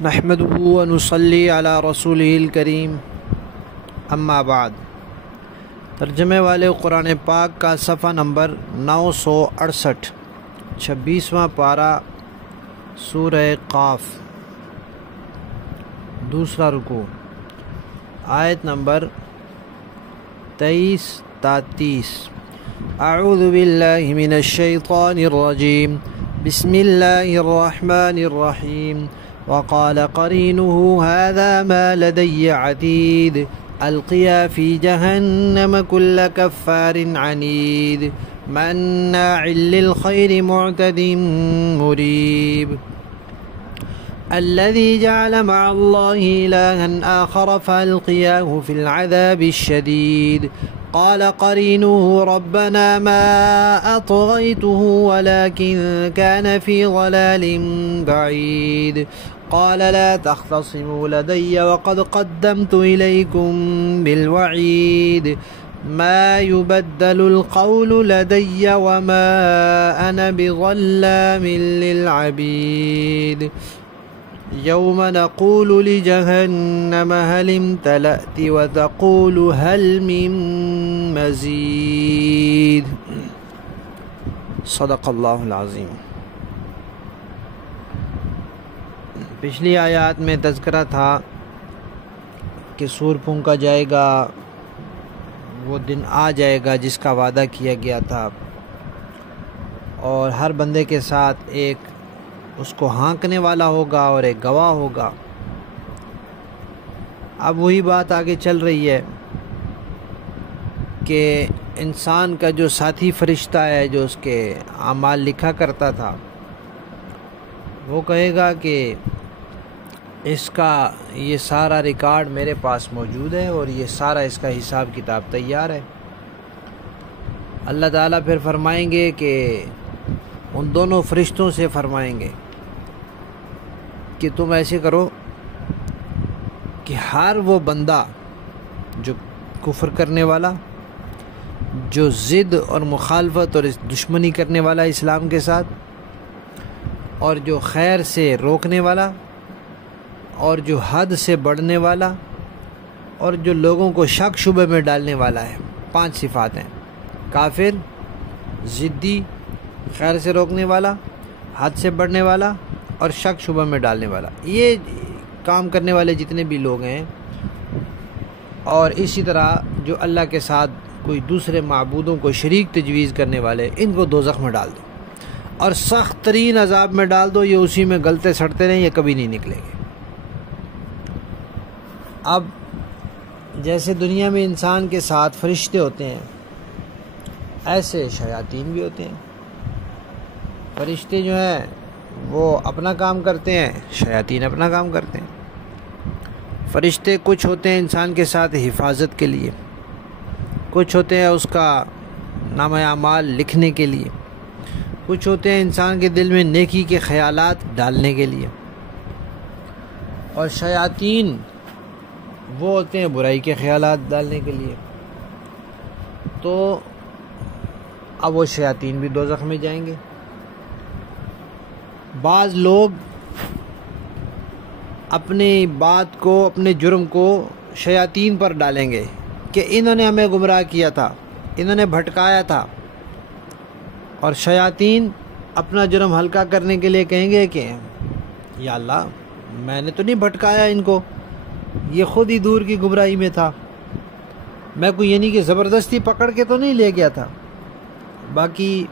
نحمده ونصلي علی رسولہ الکریم اما بعد۔ ترجمے والے قرآن پاک کا صفحہ نمبر 968، 26واں پارہ، سورہ قاف، دوسرا رکوع، آیت نمبر 23 تا 30۔ اعوذ باللہ من الشیطان الرجیم، بسم اللہ الرحمن الرحیم۔ وقال قرينه هذا ما لدي عتيد ألقيا في جهنم كل كفار عنيد مناع للخير معتد مريب الذي جعل مع الله إلها آخر فألقياه في العذاب الشديد قال قرينه ربنا ما أطغيته ولكن كان في ضلال بعيد قال لا تختصموا لدي وقد قدمت إليكم بالوعيد ما يبدل القول لدي وما أنا بظلام للعبيد يوم نقول لجهنم هل امتلأت وتقول هل من مزيد۔ صدق اللہ العظیم۔ پچھلی آیات میں تذکرہ تھا کہ سور پھونکا جائے گا، وہ دن آ جائے گا جس کا وعدہ کیا گیا تھا، اور ہر بندے کے ساتھ ایک اس کو ہانکنے والا ہوگا اور ایک گواہ ہوگا۔ اب وہی بات آگے چل رہی ہے کہ انسان کا جو ساتھی فرشتہ ہے، جو اس کے اعمال لکھا کرتا تھا، وہ کہے گا کہ اس کا یہ سارا ریکارڈ میرے پاس موجود ہے اور یہ سارا اس کا حساب کتاب تیار ہے۔ اللہ تعالیٰ پھر فرمائیں گے کہ ان دونوں فرشتوں سے فرمائیں گے کہ تم ایسے کرو کہ ہر وہ بندہ جو کفر کرنے والا، جو ضد اور مخالفت اور دشمنی کرنے والا اسلام کے ساتھ، اور جو خیر سے روکنے والا، اور جو حد سے بڑھنے والا، اور جو لوگوں کو شک شبہ میں ڈالنے والا ہے، 5 صفات ہیں: کافر، ضدی، خیر سے روکنے والا، حد سے بڑھنے والا، اور شک شبہ میں ڈالنے والا۔ یہ کام کرنے والے جتنے بھی لوگ ہیں، اور اسی طرح جو اللہ کے ساتھ کوئی دوسرے معبودوں کو شریک تجویز کرنے والے، ان کو دوزخ میں ڈال دو اور سخت ترین عذاب میں ڈال دو، یہ اسی میں گلتے سڑتے رہیں، یہ کبھی نہیں نکلیں گے۔ اب جیسے دنیا میں انسان کے ساتھ فرشتے ہوتے ہیں، ایسے شیاطین بھی ہوتے ہیں۔ فرشتے جو ہیں وہ اپنا کام کرتے ہیں، شیاطین اپنا کام کرتے ہیں۔ فرشتے کچھ ہوتے ہیں انسان کے ساتھ حفاظت کے لیے، کچھ ہوتے ہیں اس کا نامہ اعمال لکھنے کے لیے، کچھ ہوتے ہیں انسان کے دل میں نیکی کے خیالات ڈالنے کے لیے، اور شیاطین وہ ہوتے ہیں برائی کے خیالات ڈالنے کے لیے۔ تو اب وہ شیاطین بھی دوزخ میں جائیں گے۔ بعض لوگ اپنی بات کو، اپنے جرم کو شیاطین پر ڈالیں گے کہ انہوں نے ہمیں گمراہ کیا تھا، انہوں نے بھٹکایا تھا، اور شیاطین اپنا جرم ہلکا کرنے کے لیے کہیں گے کہ یا اللہ، میں نے تو نہیں بھٹکایا ان کو، یہ خود ہی دور کی گمراہی میں تھا، میں کوئی یعنی کہ زبردستی پکڑ کے تو نہیں لے گیا تھا۔ باقی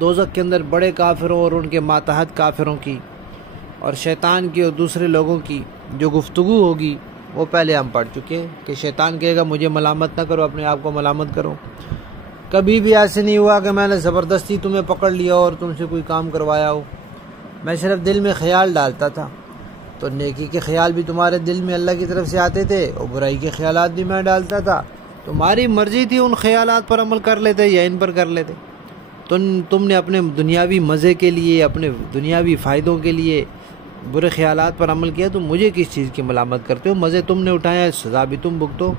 دوزخ کے اندر بڑے کافروں اور ان کے ماتحت کافروں کی اور شیطان کی اور دوسرے لوگوں کی جو گفتگو ہوگی وہ پہلے ہم پڑھ چکے ہیں کہ شیطان کہے گا مجھے ملامت نہ کرو، اپنے آپ کو ملامت کرو۔ کبھی بھی ایسے نہیں ہوا کہ میں نے زبردستی تمہیں پکڑ لیا اور تم سے کوئی کام کروایا ہو، میں صرف دل میں خیال ڈالتا تھا۔ تو نیکی کے خیال بھی تمہارے دل میں اللہ کی طرف سے آتے تھے، اور برائی کے خیالات بھی میں ڈالتا تھا، تمہاری مرضی تھی ان خیالات پر عمل کر لیتے یا ان پر کر لیتے۔ تم نے اپنے دنیاوی مزے کے لیے، اپنے دنیاوی فائدوں کے لیے برے خیالات پر عمل کیا، تو مجھے کس چیز کی ملامت کرتے ہو؟ مزے تم نے اٹھایا، سزا بھی تم بھگتو۔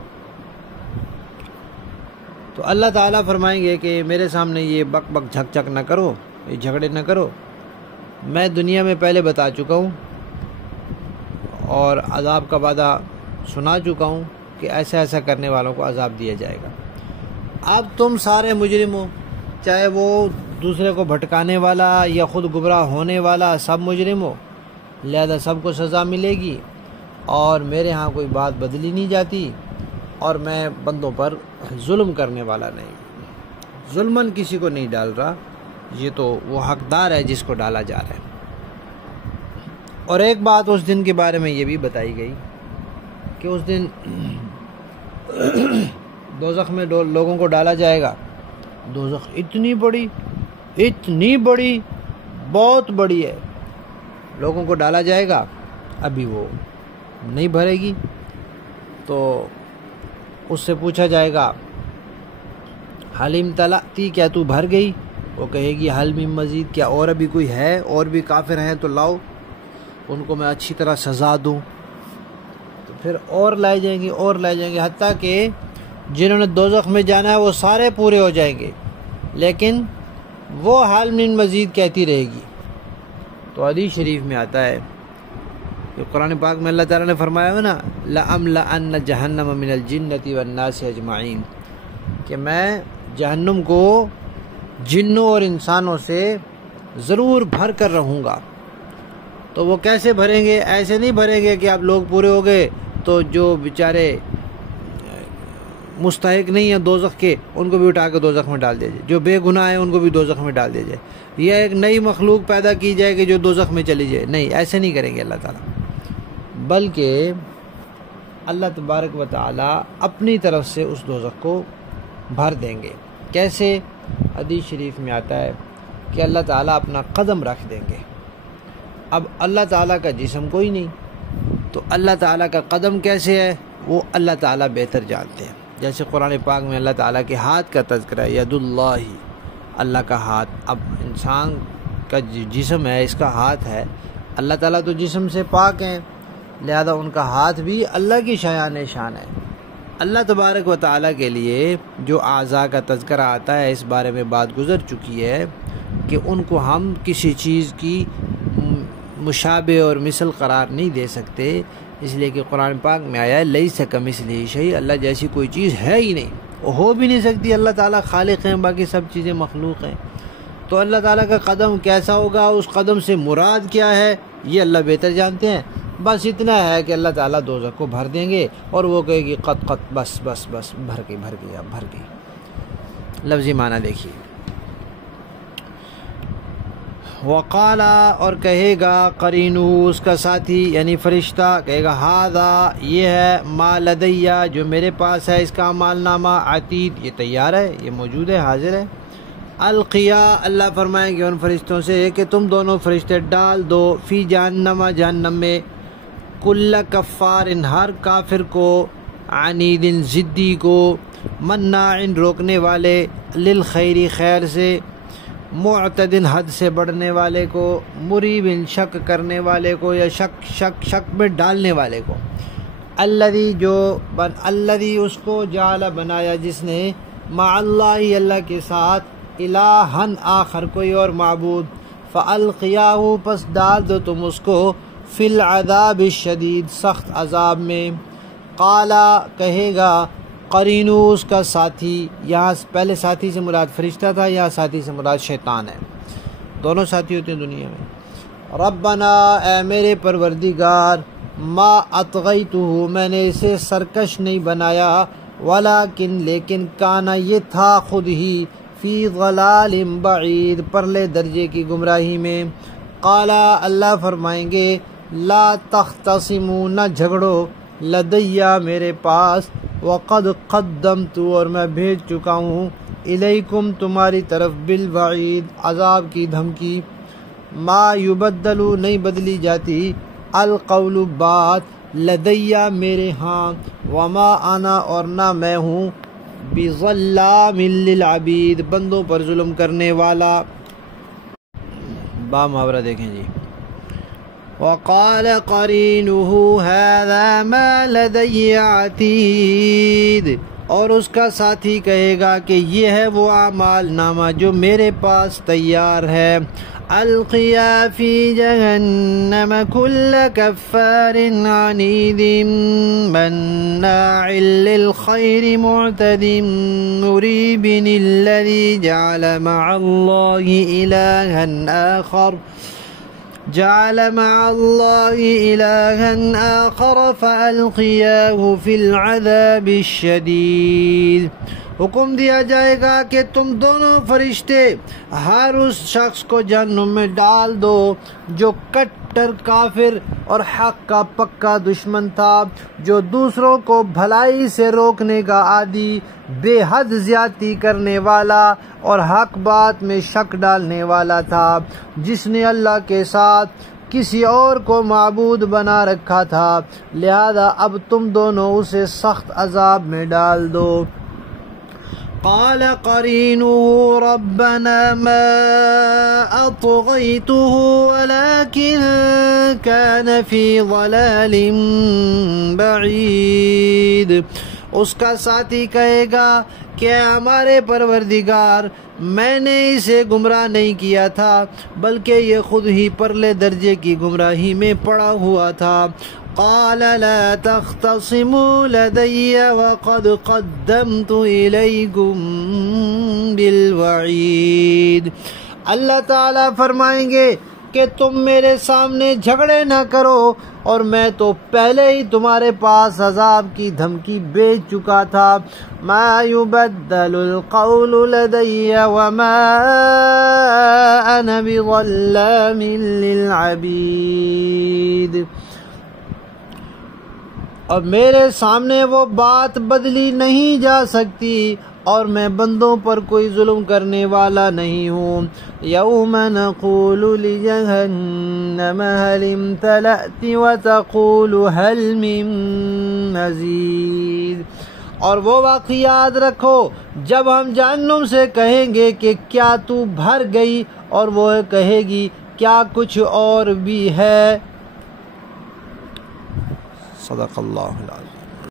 تو اللہ تعالیٰ فرمائیں گے کہ میرے سامنے یہ بک بک جھک جھک نہ کرو، یہ جھگڑے نہ کرو، میں دنیا میں پہلے بتا چکا ہوں اور عذاب کا وعدہ سنا چکا ہوں کہ ایسا ایسا کرنے والوں کو عذاب دیا جائے گا۔ اب تم سارے مجرم ہو، چاہے وہ دوسرے کو بھٹکانے والا یا خود گمراہ ہونے والا، سب مجرم ہو، لہذا سب کو سزا ملے گی، اور میرے ہاں کوئی بات بدلی نہیں جاتی، اور میں بندوں پر ظلم کرنے والا نہیں، ظلماً کسی کو نہیں ڈال رہا، یہ تو وہ حقدار ہے جس کو ڈالا جا رہا ہے۔ اور ایک بات اس دن کے بارے میں یہ بھی بتائی گئی کہ اس دن دوزخ میں لوگوں کو ڈالا جائے گا۔ دوزخ اتنی بڑی بہت بڑی ہے، لوگوں کو ڈالا جائے گا، ابھی وہ نہیں بھرے گی، تو اس سے پوچھا جائے گا حلیم تلاتی، کیا تو بھر گئی؟ وہ کہے گی حل من مزید، کیا اور ابھی کوئی ہے، اور بھی کافر ہیں تو لاؤ، ان کو میں اچھی طرح سزا دوں۔ تو پھر اور لائے جائیں گے، حتیٰ کہ جنہوں نے دوزخ میں جانا ہے وہ سارے پورے ہو جائیں گے، لیکن وہ حل من مزید کہتی رہے گی۔ تو حدیث شریف میں آتا ہے کہ قرآن پاک میں اللہ تعالیٰ نے فرمایا ہے نا، لَأَمْلَأَنَّ جَهَنَّمَ مِنَ الْجِنَّةِ وَالنَّاسِ أَجْمَعِينَ، کہ میں جہنم کو جنوں اور انسانوں سے ضرور بھر کر رہوں گا۔ تو وہ کیسے بھریں گے؟ ایسے نہیں بھریں گے کہ آپ لوگ پورے ہو گئے تو جو بیچارے مستحق نہیں ہیں دوزخ کے ان کو بھی اٹھا کے دوزخ میں ڈال دیا جائے، جو بے گناہ ہیں ان کو بھی دوزخ میں ڈال دیا جائے، یا ایک نئی مخلوق پیدا کی جائے کہ جو دوزخ میں چلی جائے۔ نہیں، ایسے نہیں کریں گے اللہ تعالیٰ، بلکہ اللہ تبارک و تعالی اپنی طرف سے اس دوزخ کو بھر دیں گے۔ کیسے؟ حدیث شریف میں آتا ہے کہ اللہ تعالیٰ اپنا قدم رکھ دیں گے۔ اب اللہ تعالیٰ کا جسم کوئی نہیں، تو اللہ تعالیٰ کا قدم کیسے ہے وہ اللہ تعالیٰ بہتر جانتے ہیں۔ جیسے قرآن پاک میں اللہ تعالیٰ کے ہاتھ کا تذکرہ ہے، ید اللہ، اللہ کا ہاتھ۔ اب انسان کا جسم ہے، اس کا ہاتھ ہے، اللہ تعالیٰ تو جسم سے پاک ہیں، لہذا ان کا ہاتھ بھی اللہ کی شایان شان ہے۔ اللہ تبارک و تعالیٰ کے لیے جو اعضاء کا تذکرہ آتا ہے، اس بارے میں بات گزر چکی ہے کہ ان کو ہم کسی چیز کی مشابہ اور مثل قرار نہیں دے سکتے، اس لیے کہ قرآن پاک میں آیا ہے لیس کمثلہ شیء، اللہ جیسی کوئی چیز ہے ہی نہیں، وہ ہو بھی نہیں سکتی۔ اللہ تعالیٰ خالق ہیں، باقی سب چیزیں مخلوق ہیں۔ تو اللہ تعالیٰ کا قدم کیسا ہوگا، اس قدم سے مراد کیا ہے، یہ اللہ بہتر جانتے ہیں۔ بس اتنا ہے کہ اللہ تعالیٰ دوزخ کو بھر دیں گے، اور وہ کہے گی قط قط، بس بس بس، بھر گئی اب بھر گئی۔ لفظی معنی دیکھیے، وقالا، اور کہے گا قرینو، اس کا ساتھی یعنی فرشتہ کہے گا ھذا، یہ ہے ما لدیہ، جو میرے پاس ہے، اس کا اعمال نامہ عتید، یہ تیار ہے، یہ موجود ہے، حاضر ہے۔ القیا، اللہ فرمائیں گے ان فرشتوں سے کہ تم دونوں فرشتے ڈال دو فی جہنم، جہنم میں، کل کفار، ہر کافر کو، عنید، ضدی کو، مناع، روکنے والے، للخیر، خیر سے، معتد، حد سے بڑھنے والے کو، مریب، شک کرنے والے کو، یا شک میں ڈالنے والے کو، الذی اس کو، جعل بنایا جس نے، مع اللہ، اللہ کے ساتھ، الہن آخر، کوئی اور معبود، فالقیاہ، پس ڈال دو تم اس کو، فی العذاب الشدید، سخت عذاب میں۔ قالا، کہے گا قرینو، اس کا ساتھی، یہاں پہلے ساتھی سے مراد فرشتہ تھا، یہاں ساتھی سے مراد شیطان ہے، دونوں ساتھی ہوتے ہیں دنیا میں۔ ربنا، اے میرے پروردگار، ما اطغیتہ، میں نے اسے سرکش نہیں بنایا، ولیکن، لیکن، کانا، یہ تھا خود ہی، فی ضلال بعید، پرلے درجے کی گمراہی میں۔ قالا، اللہ فرمائیں گے لا تختصموا، نہ جھگڑو، لدیہ، میرے پاس، وقد قدمت، اور میں بھیج چکا ہوں، الیکم، تمہاری طرف، بالوعید، عذاب کی دھمکی، ما یبدل، نہیں بدلی جاتی، القول، بات، لدیہ، میرے ہاں، وما انا، اور نہ میں ہوں، بظلام للعبید، بندوں پر ظلم کرنے والا۔ با محاورہ دیکھیں جی، وقال قرینہ ھذا ما لدی عتید، اور اس کا ساتھی کہے گا کہ یہ ہے وہ اعمال نامہ جو میرے پاس تیار ہے، القيا في جهنم كل كفار عنيد مناع للخير معتد مريب الذي جعل مع الله إلها آخر فألقياه في العذاب الشديد۔ حکم دیا جائے گا کہ تم دونوں فرشتے ہر اس شخص کو جہنم میں ڈال دو جو کٹر کافر اور حق کا پکا دشمن تھا، جو دوسروں کو بھلائی سے روکنے کا عادی، بے حد زیادتی کرنے والا اور حق بات میں شک ڈالنے والا تھا، جس نے اللہ کے ساتھ کسی اور کو معبود بنا رکھا تھا، لہذا اب تم دونوں اسے سخت عذاب میں ڈال دو۔ قال قرينه ربنا ما أطغيته ولكن كان في ضلال بعيد۔ اس کا ساتھی کہے گا کہ ہمارے پروردگار، میں نے اسے گمراہ نہیں کیا تھا بلکہ یہ خود ہی پرلے درجے کی گمراہی میں پڑا ہوا تھا۔ قال لا تختصموا لدي وقد قدمت إليكم بالوعید۔ اللہ تعالیٰ فرمائیں گے کہ تم میرے سامنے جھگڑے نہ کرو، اور میں تو پہلے ہی تمہارے پاس عذاب کی دھمکی بھیج چکا تھا۔ ما يبدل القول لدي وما أنا بظلام للعبید۔ اور میرے سامنے وہ بات بدلی نہیں جا سکتی، اور میں بندوں پر کوئی ظلم کرنے والا نہیں ہوں۔ یوم نقول لجہنم هل امتلأت وتقول هل من مزید۔ اور وہ واقعہ یاد رکھو جب ہم جہنم سے کہیں گے کہ کیا تو بھر گئی، اور وہ کہے گی کیا کچھ اور بھی ہے۔ صدق اللہ العظیم۔